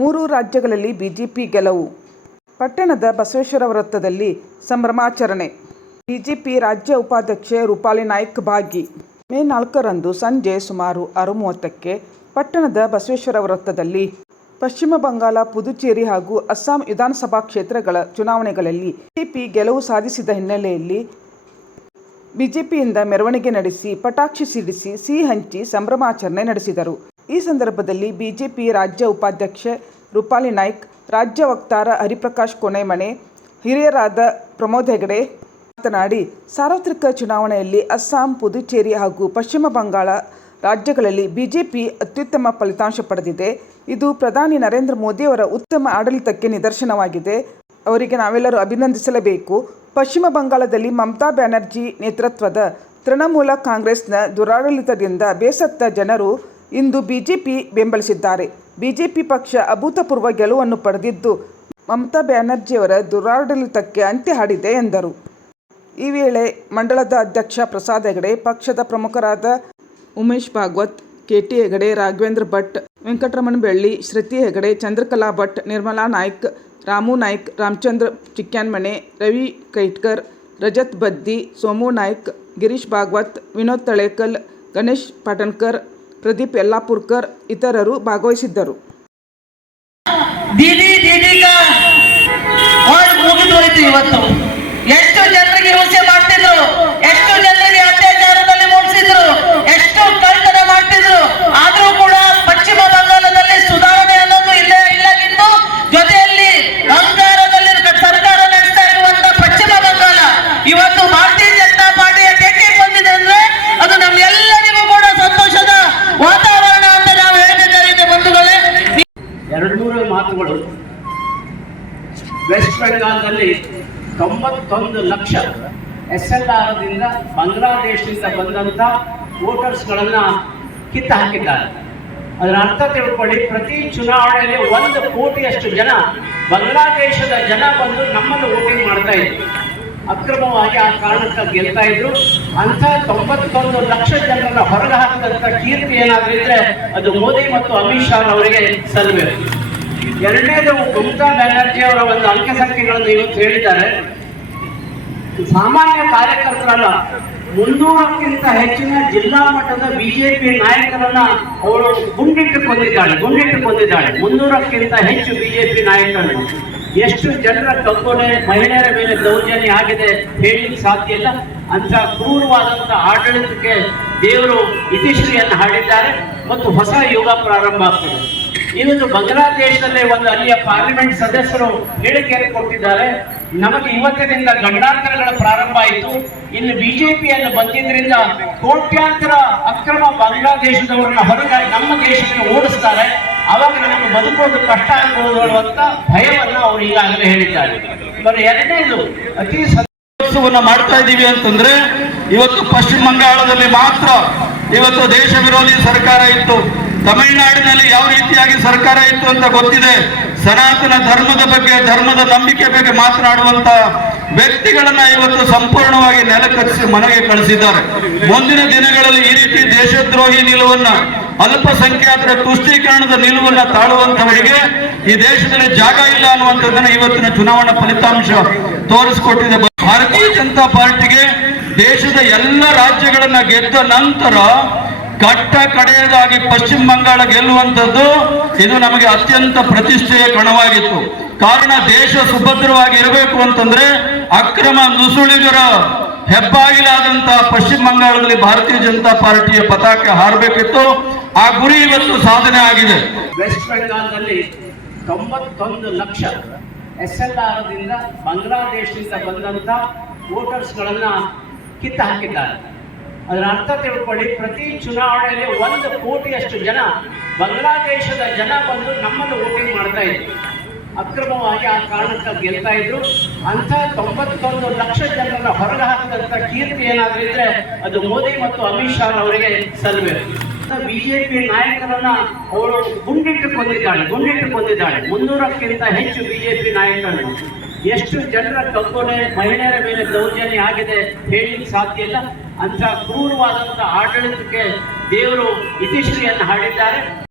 3 ರಾಜ್ಯಗಳಲ್ಲಿ ಬಿಜೆಪಿ ಗೆಲುವು. ಪಟ್ಟಣದ ಬಸವೇಶ್ವರ ವೃತ್ತದಲ್ಲಿ ಸಂಭ್ರಮಾಚರಣೆ. ಬಿಜೆಪಿ ರಾಜ್ಯ ಉಪಾಧ್ಯಕ್ಷೆ ರೂಪಾಲಿ ನಾಯ್ಕ ಭಾಗಿ. ಮೇ 4ರಂದು ಸಂಜೆ ಸುಮಾರು 6:30ಕ್ಕೆ ಪಟ್ಟಣದ ಬಸವೇಶ್ವರ ವೃತ್ತದಲ್ಲಿ ಪಶ್ಚಿಮ ಬಂಗಾಳ, ಪುದುಚೇರಿ ಹಾಗೂ ಅಸ್ಸಾಂ ವಿಧಾನಸಭಾ ಕ್ಷೇತ್ರಗಳ ಚುನಾವಣೆಗಳಲ್ಲಿ ಬಿಜೆಪಿ ಗೆಲುವು ಸಾಧಿಸಿದ ಹಿನ್ನೆಲೆಯಲ್ಲಿ ಬಿಜೆಪಿಯಿಂದ ಮೆರವಣಿಗೆ ನಡೆಸಿ, ಪಟಾಕಿ ಸಿಡಿಸಿ, ಸಿಹಿ ಹಂಚಿ ಸಂಭ್ರಮಾಚರಣೆ ನಡೆಸಿದರು. ಈ ಸಂದರ್ಭದಲ್ಲಿ ಬಿಜೆಪಿ ರಾಜ್ಯ ಉಪಾಧ್ಯಕ್ಷೆ ರೂಪಾಲಿ ನಾಯ್ಕ, ರಾಜ್ಯ ವಕ್ತಾರ ಹರಿಪ್ರಕಾಶ್ ಕೋನೆಮನೆ, ಹಿರಿಯರಾದ ಪ್ರಮೋದ್ ಹೆಗಡೆ ಮಾತನಾಡಿ, ಸಾರ್ವತ್ರಿಕ ಚುನಾವಣೆಯಲ್ಲಿ ಅಸ್ಸಾಂ, ಪುದುಚೇರಿ ಹಾಗೂ ಪಶ್ಚಿಮ ಬಂಗಾಳ ರಾಜ್ಯಗಳಲ್ಲಿ ಬಿಜೆಪಿ ಅತ್ಯುತ್ತಮ ಫಲಿತಾಂಶ ಪಡೆದಿದೆ. ಇದು ಪ್ರಧಾನಿ ನರೇಂದ್ರ ಮೋದಿಯವರ ಉತ್ತಮ ಆಡಳಿತಕ್ಕೆ ನಿದರ್ಶನವಾಗಿದೆ. ಅವರಿಗೆ ನಾವೆಲ್ಲರೂ ಅಭಿನಂದಿಸಲೇಬೇಕು. ಪಶ್ಚಿಮ ಬಂಗಾಳದಲ್ಲಿ ಮಮತಾ ಬ್ಯಾನರ್ಜಿ ನೇತೃತ್ವದ ತೃಣಮೂಲ ಕಾಂಗ್ರೆಸ್ನ ದುರಾಡಳಿತದಿಂದ ಬೇಸತ್ತ ಜನರು ಇಂದು ಬಿಜೆಪಿ ಬೆಂಬಲಿಸಿದ್ದಾರೆ. ಬಿಜೆಪಿ ಪಕ್ಷ ಅಭೂತಪೂರ್ವ ಗೆಲುವನ್ನು ಪಡೆದಿದ್ದು, ಮಮತಾ ಬ್ಯಾನರ್ಜಿಯವರ ದುರಾಡಳಿತಕ್ಕೆ ಅಂತ್ಯ ಹಾಡಿದೆ ಎಂದರು. ಈ ವೇಳೆ ಮಂಡಳದ ಅಧ್ಯಕ್ಷ ಪ್ರಸಾದ್ ಹೆಗಡೆ, ಪಕ್ಷದ ಪ್ರಮುಖರಾದ ಉಮೇಶ್ ಭಾಗವತ್, ಕೆಟಿ ಹೆಗಡೆ, ರಾಘವೇಂದ್ರ ಭಟ್, ವೆಂಕಟರಮಣ ಬೆಳ್ಳಿ, ಶ್ರುತಿ ಹೆಗಡೆ, ಚಂದ್ರಕಲಾ ಭಟ್, ನಿರ್ಮಲಾ ನಾಯ್ಕ, ರಾಮು ನಾಯ್ಕ, ರಾಮಚಂದ್ರ ಚಿಕ್ಯಾನ್ಮನೆ, ರವಿ ಕೈಟ್ಕರ್, ರಜತ್ ಬದ್ದಿ, ಸೋಮು ನಾಯ್ಕ, ಗಿರೀಶ್ ಭಾಗವತ್, ವಿನೋದ್ ತಳೇಕಲ್, ಗಣೇಶ್ ಪಾಟನ್ಕರ್, ಪ್ರದೀಪ್ ಯಲ್ಲಾಪುರ್ಕರ್ ಇತರರು ಭಾಗವಹಿಸಿದ್ದರು. ಇವತ್ತು ಎಷ್ಟು ಜನರಿಗೆ ಹಿಂಸೆ ಮಾಡ್ತಿದ್ರು, ಎಷ್ಟು ಜನರಿಗೆ ಅತ್ಯಾಚಾರದಲ್ಲಿ ಮುಗಿಸಿದ್ರು, ಎಷ್ಟು ಕಳ್ಳತನ ಮಾಡ್ತಿದ್ರು. ಆದ್ರೂ ಕೂಡ ಪಶ್ಚಿಮ ಬಂಗಾಳದಲ್ಲಿ ಸುಧಾರಣೆ ಅನ್ನೋದು ಇಲ್ಲಗಿದ್ದು, ಜೊತೆಯಲ್ಲಿ ಅಹಂಕಾರದಲ್ಲಿ ಸರ್ಕಾರ ನಡೆಸ್ತಾ ಇರುವಂತ ಪಶ್ಚಿಮ ಬಂಗಾಳ ಇವತ್ತು ಭಾರತೀಯ ಜನತಾ ಪಾರ್ಟಿಯ ಟೇಕಿಗೆ ಬಂದಿದೆ ಅಂದ್ರೆ ಅದು ನಮ್ಗೆಲ್ಲರಿಗೂ ಕೂಡ ಸಂತೋಷದ ವಾತಾವರಣ ಅಂತ ನಾವು ಹೇಳಬೇಕಾಗಿದೆ ಬಂಧುಗಳೇ. 200 ಮಾತುಗಳು. ವೆಸ್ಟ್ ಬೆಂಗಾಲ್ನಲ್ಲಿ 91 ಲಕ್ಷ SLRದಿಂದ ಬಾಂಗ್ಲಾದೇಶದಿಂದ ಬಂದಂತ ವೋಟರ್ಸ್ಗಳನ್ನ ಕಿತ್ತು ಹಾಕಿದ್ದಾರೆ. ಅದರ ಅರ್ಥ ತಿಳ್ಕೊಳ್ಳಿ, ಪ್ರತಿ ಚುನಾವಣೆಯಲ್ಲಿ 1 ಕೋಟಿಯಷ್ಟು ಜನ ಬಾಂಗ್ಲಾದೇಶದ ಜನ ಬಂದು ನಮ್ಮನ್ನು ವೋಟಿಂಗ್ ಮಾಡ್ತಾ ಇದ್ರು. ಅಕ್ರಮವಾಗಿ ಆ ಕಾರಣಕ್ಕೆ ಗೆಲ್ತಾ ಇದ್ರು. ಅಂತ 91 ಲಕ್ಷ ಜನರನ್ನ ಹೊರಗೆ ಹಾಕಿದಂತ ಕೀರ್ತಿ ಏನಾದ್ರೂ ಇದ್ರೆ ಅದು ಮೋದಿ ಮತ್ತು ಅಮಿತ್ ಶಾ ಅವರಿಗೆ ಸಲ್ಲಬೇಕು. ಎರಡನೇದು, ಮಮತಾ ಬ್ಯಾನರ್ಜಿ ಅವರ ಒಂದು ಅಂಕೆ ಸಂಖ್ಯೆಗಳನ್ನು ಇವತ್ತು ಹೇಳಿದ್ದಾರೆ. ಸಾಮಾನ್ಯ ಕಾರ್ಯಕರ್ತರಲ್ಲ, 300ಕ್ಕಿಂತ ಹೆಚ್ಚಿನ ಜಿಲ್ಲಾ ಮಟ್ಟದ ಬಿಜೆಪಿ ನಾಯಕರನ್ನ ಅವಳು ಗುಂಡಿಟ್ಟು ಕೊಂದಿದ್ದಾಳೆ. 300ಕ್ಕಿಂತ ಹೆಚ್ಚು ಬಿಜೆಪಿ ನಾಯಕರನ್ನು. ಎಷ್ಟು ಜನರ ಕಗ್ಗೊಲೆ, ಮಹಿಳೆಯರ ಮೇಲೆ ದೌರ್ಜನ್ಯ ಆಗಿದೆ ಹೇಳಲಿಕ್ಕೆ ಸಾಧ್ಯ ಇಲ್ಲ. ಅಂತ ಕ್ರೂರವಾದಂತಹ ಆಡಳಿತಕ್ಕೆ ದೇವರು ಇತಿಶ್ರೀಯನ್ನು ಹಾಡಿದ್ದಾರೆ ಮತ್ತು ಹೊಸ ಯುಗ ಪ್ರಾರಂಭ ಆಗ್ತದೆ. ಇವತ್ತು ಬಾಂಗ್ಲಾದೇಶದಲ್ಲಿ ಅಲ್ಲಿಯ ಪಾರ್ಲಿಮೆಂಟ್ ಸದಸ್ಯರು ಹೇಳಿಕೆಯನ್ನು ಕೊಟ್ಟಿದ್ದಾರೆ. ನಮಗೆ ಇವತ್ತಿನಿಂದ ಗಂಡಾಂತರಗಳ ಪ್ರಾರಂಭ ಆಯಿತು. ಇಲ್ಲಿ ಬಿಜೆಪಿಯನ್ನು ಬಂದಿದ್ರಿಂದ ಕೋಟ್ಯಾಂತರ ಅಕ್ರಮ ಬಾಂಗ್ಲಾದೇಶದವರನ್ನ ಹೊರಗೆ ನಮ್ಮ ದೇಶಕ್ಕೆ ಓಡಿಸ್ತಾರೆ. ಅವಾಗ ನಮಗೆ ಬದುಕೋದು ಕಷ್ಟ ಆಗಬಹುದು ಅಂತ ಭಯವನ್ನ ಅವರು ಈಗಾಗಲೇ ಹೇಳಿದ್ದಾರೆ. ಎರಡನೇದು, ಅತಿ ಸಂತೋಷವನ್ನ ಮಾಡ್ತಾ ಇದ್ದೀವಿ ಅಂತಂದ್ರೆ, ಇವತ್ತು ಪಶ್ಚಿಮ ಬಂಗಾಳದಲ್ಲಿ ಮಾತ್ರ ಇವತ್ತು ದೇಶ ವಿರೋಧಿ ಸರ್ಕಾರ ಇತ್ತು. ತಮಿಳುನಾಡಿನಲ್ಲಿ ಯಾವ ರೀತಿಯಾಗಿ ಸರ್ಕಾರ ಇತ್ತು ಅಂತ ಗೊತ್ತಿದೆ. ಸನಾತನ ಧರ್ಮದ ಬಗ್ಗೆ, ಧರ್ಮದ ನಂಬಿಕೆ ಬಗ್ಗೆ ಮಾತನಾಡುವಂತ ವ್ಯಕ್ತಿಗಳನ್ನ ಇವತ್ತು ಸಂಪೂರ್ಣವಾಗಿ ನೆಲಕಚ್ಚಿಸಿ ಮನೆಗೆ ಕಳಿಸಿದ್ದಾರೆ. ಮುಂದಿನ ದಿನಗಳಲ್ಲಿ ಈ ರೀತಿ ದೇಶದ್ರೋಹಿ ನಿಲುವನ್ನ, ಅಲ್ಪಸಂಖ್ಯಾತರ ತುಷ್ಟೀಕರಣದ ನಿಲುವನ್ನ ತಾಳುವಂತವರಿಗೆ ಈ ದೇಶದಲ್ಲಿ ಜಾಗ ಇಲ್ಲ ಅನ್ನುವಂಥದ್ದನ್ನ ಇವತ್ತಿನ ಚುನಾವಣಾ ಫಲಿತಾಂಶ ತೋರಿಸಿಕೊಟ್ಟಿದೆ. ಭಾರತೀಯ ಜನತಾ ಪಾರ್ಟಿಗೆ ದೇಶದ ಎಲ್ಲ ರಾಜ್ಯಗಳನ್ನ ಗೆದ್ದ ನಂತರ ಕಟ್ಟ ಕಡೆಯದಾಗಿ ಪಶ್ಚಿಮ ಬಂಗಾಳ ಗೆಲ್ಲುವಂಥದ್ದು ಇದು ನಮಗೆ ಅತ್ಯಂತ ಪ್ರತಿಷ್ಠೆಯ ಕಣವಾಗಿತ್ತು. ಕಾರಣ, ದೇಶ ಸುಭದ್ರವಾಗಿ ಇರಬೇಕು ಅಂತಂದ್ರೆ ಅಕ್ರಮ ನುಸುಳಿಗರ ಹೆಬ್ಬಾಗಿಲಾದಂತಹ ಪಶ್ಚಿಮ ಬಂಗಾಳದಲ್ಲಿ ಭಾರತೀಯ ಜನತಾ ಪಾರ್ಟಿಯ ಪತಾಕೆ ಹಾರಬೇಕಿತ್ತು. ಆ ಗುರಿ ಇವತ್ತು ಸಾಧನೆ ಆಗಿದೆ. ವೆಸ್ಟ್ ಬೆಂಗಾಲ್ನಲ್ಲಿ 91 ಲಕ್ಷ SLRದಿಂದ ಬಾಂಗ್ಲಾದೇಶದಿಂದ ಬಂದಂತ ವೋಟರ್ಸ್ಗಳನ್ನ ಕಿತ್ತು ಹಾಕಿದ್ದಾರೆ. ಅದರ ಅರ್ಥ ತಿಳ್ಕೊಳ್ಳಿ, ಪ್ರತಿ ಚುನಾವಣೆಯಲ್ಲಿ 1 ಕೋಟಿಯಷ್ಟು ಜನ ಬಾಂಗ್ಲಾದೇಶದ ಜನ ಬಂದು ನಮ್ಮನ್ನು ವೋಟಿಂಗ್ ಮಾಡ್ತಾ ಇದ್ರು. ಅಕ್ರಮವಾಗಿ ಆ ಕಾರಣಕ್ಕೆ ಗೆಲ್ತಾ ಇದ್ರು. ಅಂತ 91 ಲಕ್ಷ ಜನರನ್ನ ಹೊರಗೆ ಹಾಕಿದಂತ ಕೀರ್ತಿ ಏನಾದ್ರೂ ಇದ್ರೆ ಅದು ಮೋದಿ ಮತ್ತು ಅಮಿತ್ ಶಾ ಅವರಿಗೆ ಸಲ್ಲಬೇಕು. ಬಿಜೆಪಿ ನಾಯಕರನ್ನ ಅವಳು ಗುಂಡಿಟ್ಟು ಕೊಂದಿದ್ದಾಳೆ. 300ಕ್ಕಿಂತ ಹೆಚ್ಚು ಬಿಜೆಪಿ ನಾಯಕರನ್ನು. ಎಷ್ಟು ಜನರ ಕಗ್ಗೊಲೆ, ಮಹಿಳೆಯರ ಮೇಲೆ ದೌರ್ಜನ್ಯ ಆಗಿದೆ ಹೇಳಲಿಕ್ಕೆ ಸಾಧ್ಯ ಇಲ್ಲ. ಅಂತ ಕ್ರೂರವಾದಂತಹ ಆಡಳಿತಕ್ಕೆ ದೇವರು ಇತಿಶ್ರೀಯನ್ನು ಹಾಡಿದ್ದಾರೆ.